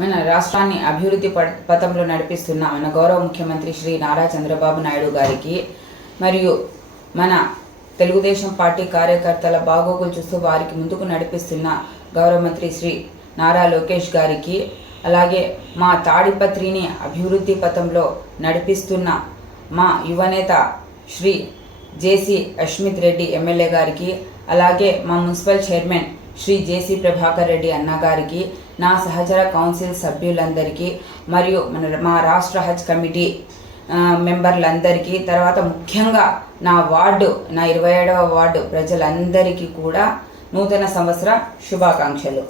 మన రాష్ట్రాన్ని అభివృద్ధి పథంలో నడిపిస్తున్న మన గౌరవ ముఖ్యమంత్రి శ్రీ నారా చంద్రబాబు నాయుడు గారికి మరియు మన తెలుగుదేశం పార్టీ కార్యకర్తల బాగోగులు చూస్తూ వారికి ముందుకు నడిపిస్తున్న గౌరవ మంత్రి శ్రీ నారా లోకేష్ గారికి, అలాగే మా తాడిపత్రిని అభివృద్ధి పథంలో నడిపిస్తున్న మా యువనేత శ్రీ జేసీ అష్మిత్ రెడ్డి ఎమ్మెల్యే గారికి, అలాగే మా మున్సిపల్ చైర్మన్ శ్రీ జేసీ ప్రభాకర్ రెడ్డి అన్న గారికి, నా సహచర కౌన్సిల్ సభ్యులందరికీ మరియు మా రాష్ట్ర హజ్ కమిటీ మెంబర్లందరికీ, తర్వాత ముఖ్యంగా నా 27వ వార్డు ప్రజలందరికీ కూడా నూతన సంవత్సర శుభాకాంక్షలు.